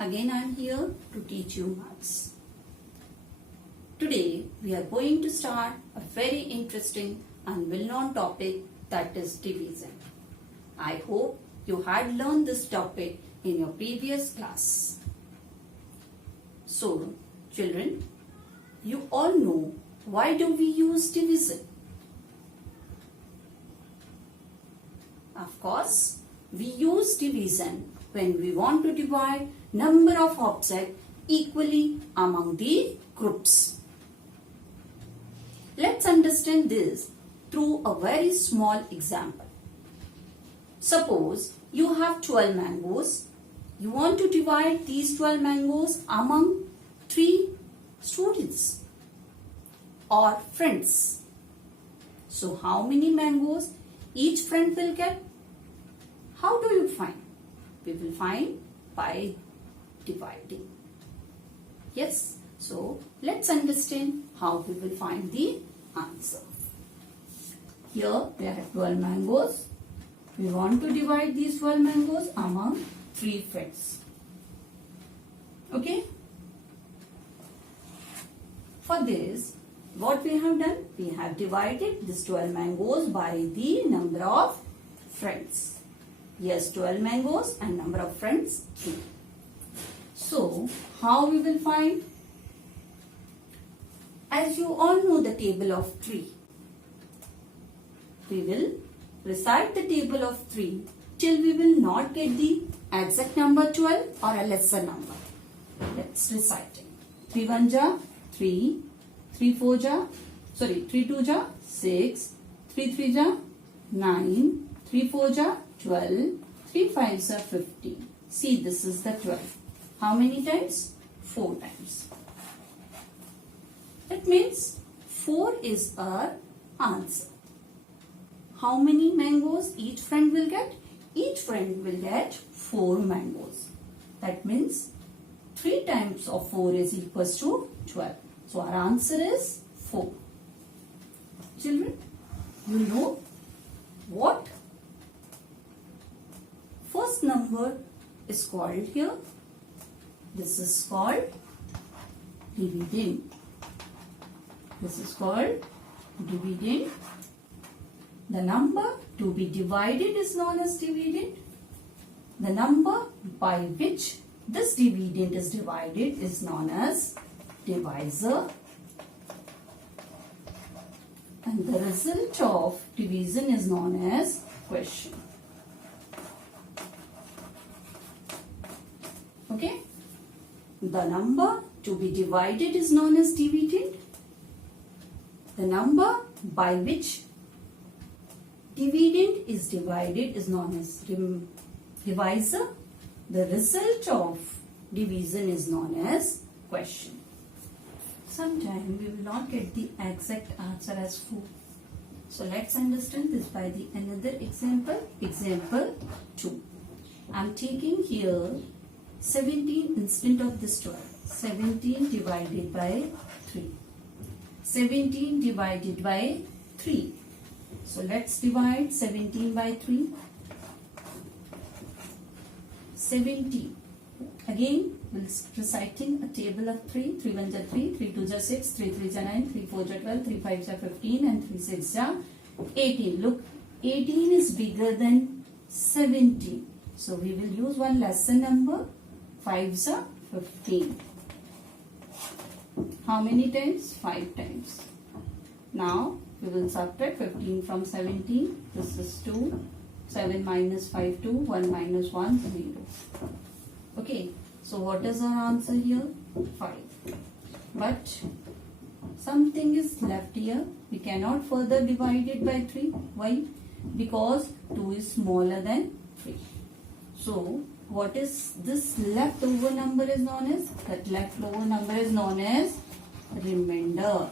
Again I am here to teach you maths. Today we are going to start a very interesting and well-known topic, that is division. I hope you had learned this topic in your previous class. So children, you all know why do we use division? Of course, we use division when we want to divide number of objects equally among the groups. Let's understand this through a very small example. Suppose you have 12 mangoes. You want to divide these 12 mangoes among 3 students or friends. So how many mangoes each friend will get? How do you find? We will find by dividing. Yes, so let's understand how we will find the answer. Here we have 12 mangoes. We want to divide these 12 mangoes among 3 friends. Okay? For this, what we have done? We have divided these 12 mangoes by the number of friends. Yes, 12 mangoes and number of friends 3. So, how we will find? As you all know the table of 3. We will recite the table of 3 till we will not get the exact number 12 or a lesser number. Let's recite it. 3 1 ja 3, 3 4 ja, 3 2 ja 6, 3 3 ja 9, 3 4 ja 12, 3 5s are 15. See, this is the 12. How many times? 4 times. That means 4 is our answer. How many mangoes each friend will get? Each friend will get 4 mangoes. That means 3 times of 4 is equals to 12. So our answer is 4. Children, you know what first number is called here? This is called dividend. This is called dividend. The number to be divided is known as dividend. The number by which this dividend is divided is known as divisor. And the result of division is known as quotient. Okay? The number to be divided is known as dividend. The number by which dividend is divided is known as divisor. The result of division is known as quotient. Sometimes we will not get the exact answer as 4. So let's understand this by the another example. Example 2. I am taking here 17 instead of this 12. 17 divided by 3. 17 divided by 3. So let's divide 17 by 3. 17. Again, we'll reciting a table of 3. 3 1 ja 3, 3 2 ja 6, 3 3 ja 9, 3 4 ja 12, 3 5 ja 15 and 3 6 ja 18. Look, 18 is bigger than 17. So we will use one lesser number. 5s are 15. How many times? 5 times. Now we will subtract 15 from 17. This is 2. 7 minus 5, 2. 1 minus 1, 0. Okay. So what is our answer here? 5. But something is left here. We cannot further divide it by 3. Why? Because 2 is smaller than 3. So what is this leftover number is known as? That leftover number is known as remainder.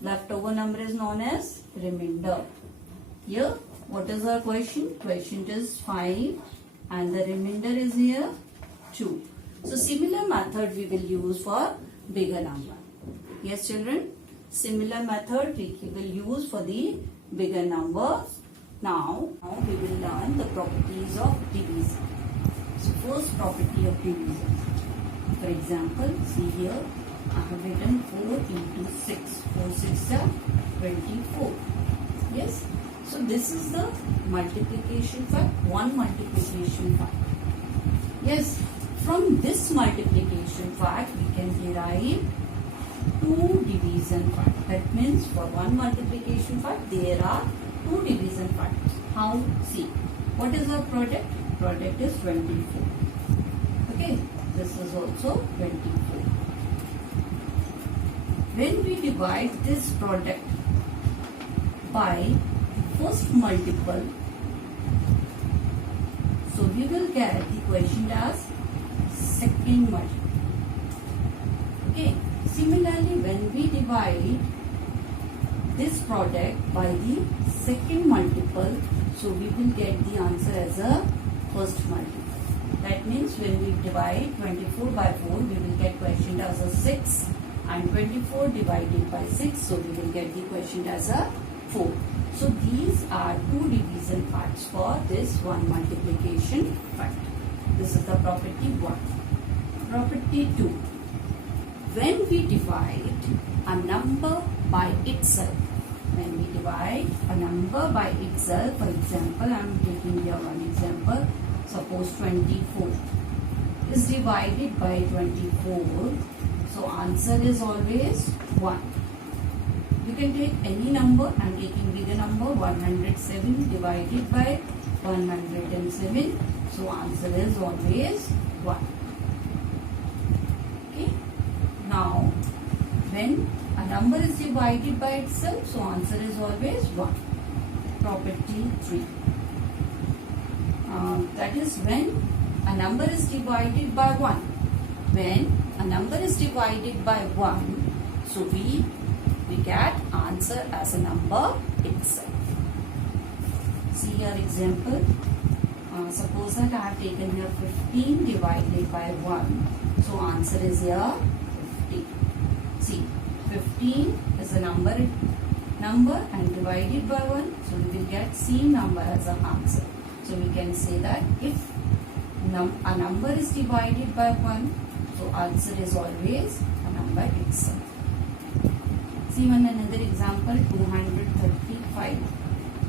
Leftover number is known as remainder. Here, what is our quotient? Quotient is 5 and the remainder is here 2. So similar method we will use for bigger number. Yes children, similar method we will use for the bigger numbers. Now we will learn the properties of division. So first property of division. For example, see here I have written 4 into 6. 4 6 are 24. Yes. So this is the multiplication fact, one multiplication fact. Yes. From this multiplication fact we can derive two division facts. That means for one multiplication fact there are two division facts. How? See, what is our product? Product is 24. Okay, this is also 24. When we divide this product by first multiple, so we will get the quotient as second multiple. Okay. Similarly, when we divide this product by the second multiple, so we will get the answer as a first multiple. That means when we divide 24 by 4, we will get quotient as a 6, and 24 divided by 6, so we will get the quotient as a 4. So these are two division facts for this one multiplication fact. This is the property 1. Property 2. When we divide a number by itself, when we divide a number by itself, for example, I am taking here one example, suppose 24 is divided by 24, so answer is always 1. You can take any number, I am taking bigger number, 107 divided by 107, so answer is always 1. Now, when a number is divided by itself, so answer is always 1. Property 3. That is when a number is divided by 1. When a number is divided by 1, so we get answer as a number itself. See your example. Suppose that I have taken here 15 divided by 1, so answer is here 50. See, 15 is a number and divided by 1, so we will get same number as an answer. So we can say that if a number is divided by 1, so answer is always a number itself. See one another example, 235.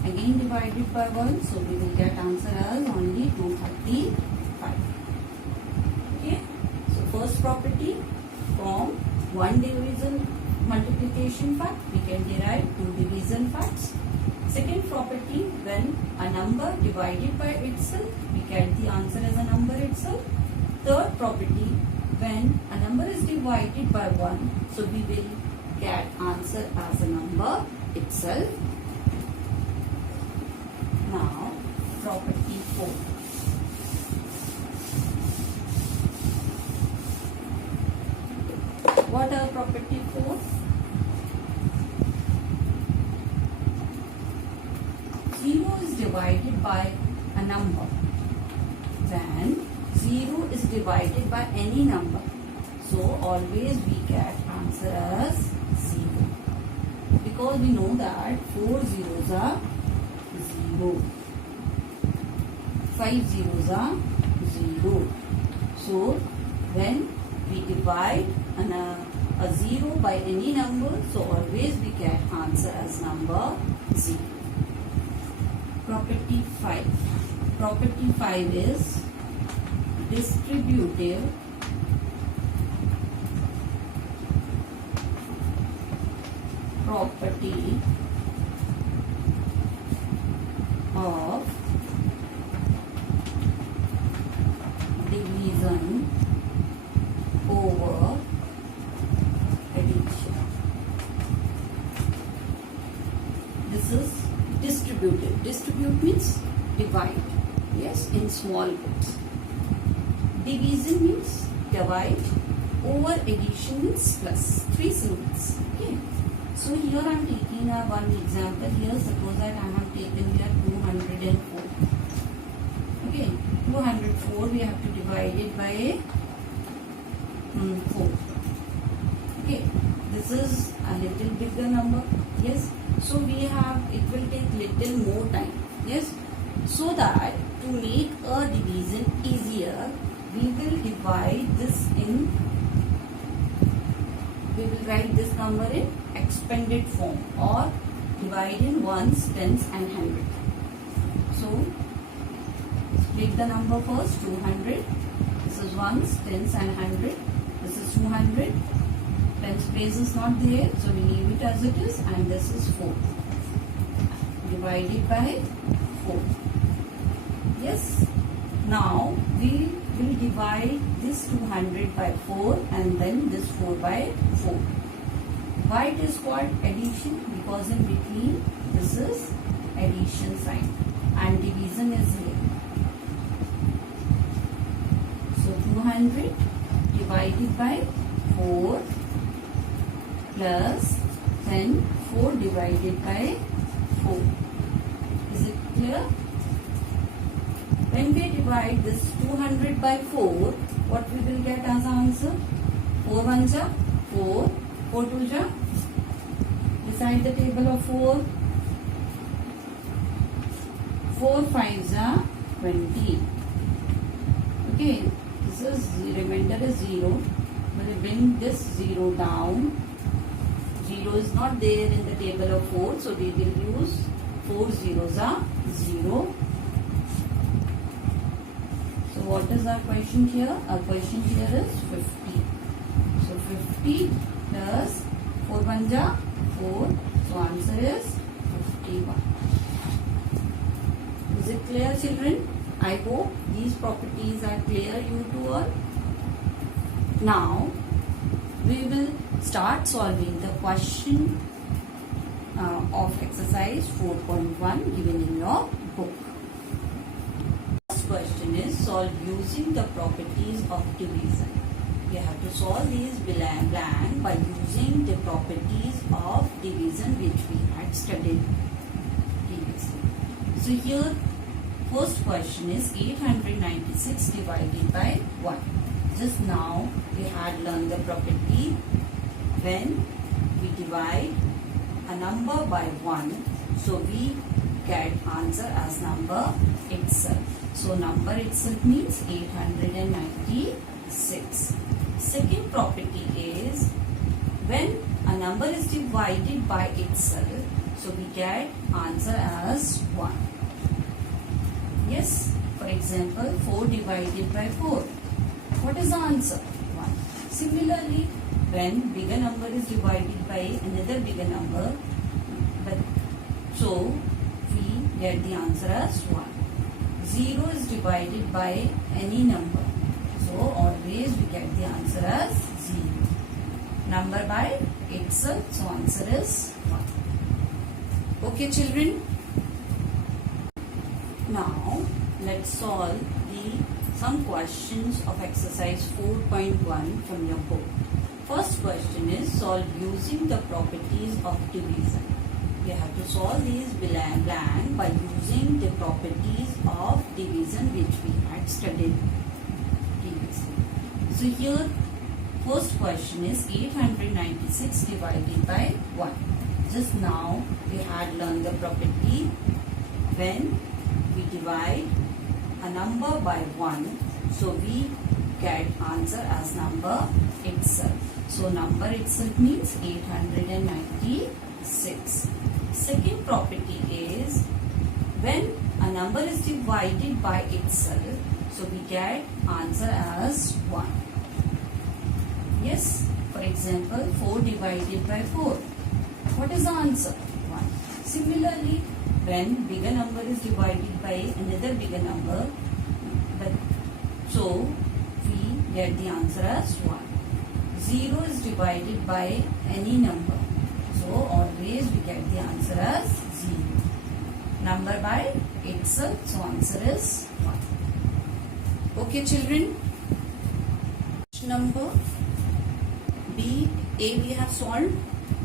Again divided by 1, so we will get answer as only 235. Okay, so first property, from one division multiplication fact we can derive two division facts. Second property, when a number divided by itself we get the answer as a number itself. Third property, when a number is divided by 1, so we will get answer as a number itself. Now property 4. What are property 4? Zero is divided by a number. When 0 is divided by any number, so always we get answer as 0. Because we know that 4 zeros are 0. 5 zeros are 0. So when we divide a 0 by any number, so always we get answer as number 0. Property 5. Property 5 is distributive property of division over addition. This is distributive. Distribute means divide. Yes, in small bits. Division means divide. Over addition means plus. 3 symbols. Okay. So here I am taking one example here. Suppose that I have taken here 204. Okay. 204 we have to divide it by 4. Okay. This is a little bigger number. Yes. So we have, it will take little more time. Yes. So that to make a division easier, we will divide this in, we will write this number in expanded form or divide in ones, tens and hundred. So split the number first, 200. This is ones, tens and hundred. This is 200. Tens place is not there, so we leave it as it is, and this is 4. Divided by 4. Yes. Now we will divide this 200 by 4 and then this 4 by 4. Why it is called addition? Because in between this is addition sign and division is here. So 200 divided by 4 plus then 4 divided by 4. Is it clear? When we divide this 200 by 4, what we will get as answer? 4 1s are 4, 4 2s are. Beside the table of 4, 4 5s are 20. Okay, this is remainder is 0. We will bring this 0 down. 0 is not there in the table of 4, so we will use 4 zeros are 0. So what is our question here? Our question here is 50. So 50 plus 4 1s are 4. So answer is 51. Is it clear, children? I hope these properties are clear you to all. Now we will start solving the question of exercise 4.1 given in your book. First question is solve using the properties of division. You have to solve these blank by using the properties of division which we had studied previously. So here first question is 896 divided by 1. Just now we had learned the property when we divide a number by 1, so we get answer as number itself. So number itself means 896. Second property is when a number is divided by itself, so we get answer as 1. Yes, for example 4 divided by 4. What is the answer? 1. Similarly, when bigger number is divided by another bigger number, so we get the answer as 1. 0 is divided by any number, so always we get the answer as 0. Number by itself, so answer is 1. Okay, children. Now let's solve some questions of exercise 4.1 from your book. First question is solve using the properties of division. You have to solve these blank by using the properties of division which we had studied previously. So here first question is 896 divided by 1. Just now we had learned the property when we divide a number by 1, so we get answer as number itself. So number itself means 896. Second property is when a number is divided by itself, so we get answer as 1. Yes, for example 4 divided by 4. What is the answer? 1. Similarly, when bigger number is divided by another bigger number, so we get the answer as 1. 0 is divided by any number, so always we get the answer as 0. Number by itself, so answer is 1. Okay, children. Number B, A we have solved.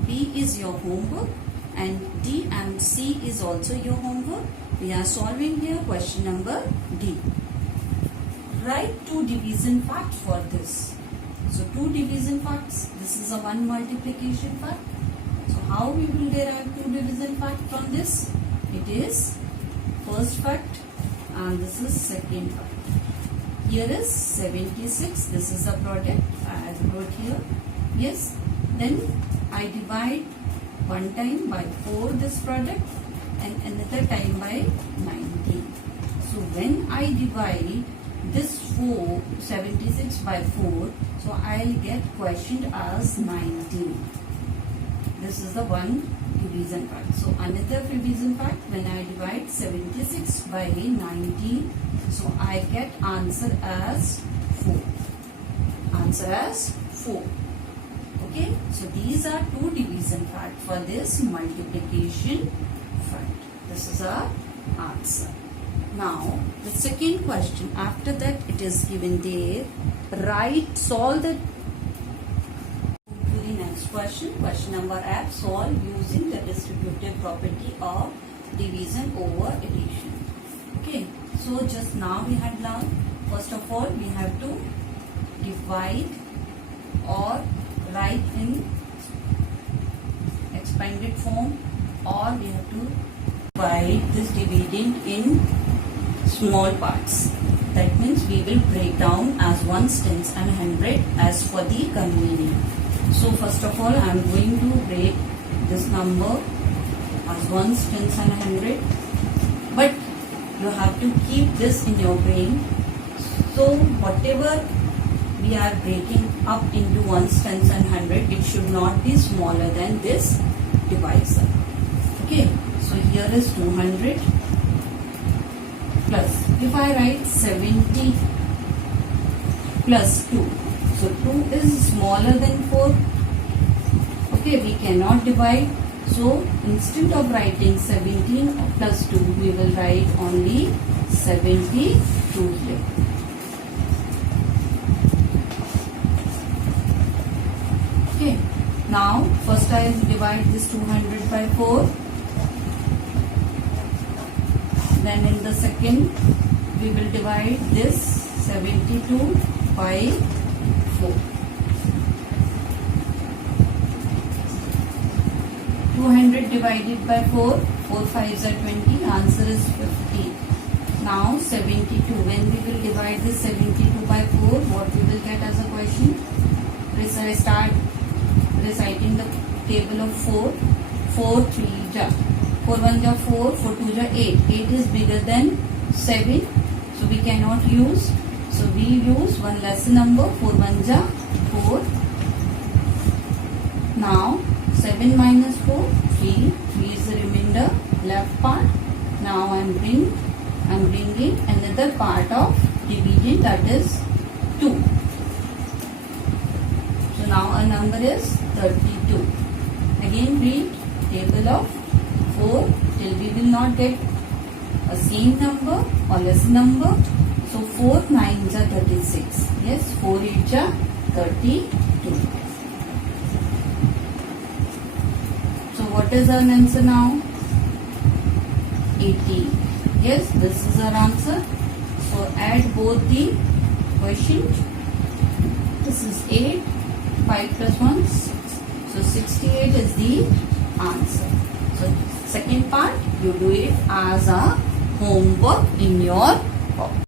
B is your homework and D and C is also your homework. We are solving here question number D. Write 2 division facts for this. So 2 division facts. This is a 1 multiplication fact. So how we will derive 2 division fact from this? It is first fact and this is second fact. Here is 76. This is the product I wrote here. Yes. Then I divide one time by 4 this product and another time by 19. So when I divide this 76 by 4, so I'll get questioned as 19. This is the one division fact. So another division fact, when I divide 76 by 19, so I get answer as 4. Answer as 4. Okay, so these are 2 division fact for this multiplication fact. This is our answer. Now the second question, after that it is given there, solve the next question. Question number F, solve using the distributive property of division over addition. Okay, so just now we had learned, first of all we have to divide or write in expanded form, or we have to divide this dividend in small parts. That means we will break down as 1s, 10s and 100 as for the convenience. So first of all I am going to break this number as 1s, 10s and 100, but you have to keep this in your brain. So whatever we are breaking up into 1s, 10s and 100, it should not be smaller than this divisor. Okay, so here is 200 plus, if I write 70 plus 2, so 2 is smaller than 4. Okay, we cannot divide. So instead of writing 17 plus 2, we will write only 72 here. Okay, now first I will divide this 200 by 4. Then in the second we will divide this 72 by 4. 200 divided by 4, 4 5s are 20, answer is 50. Now 72, when we will divide this 72 by 4, what we will get as a question? I start reciting the table of 4. 4 3 ja, 4 1 ja 4, 4 2 ja 8. 8 is bigger than 7, so we cannot use. So we use one lesser number, 4 1 ja 4. Now 7 minus 4, 3. 3 is the remainder, left part. Now I am bringing another part of division, that is 2. So now our number is 32. Again read table of 4 till we will not get a same number or less number. So 4 9s are 36. Yes, 4 8s are 32. So what is our answer now? 18. Yes, this is our answer. So add both the questions. This is 8. 5 plus 1, 6. So 68 is the answer. So second part, you do it as a homework in your book.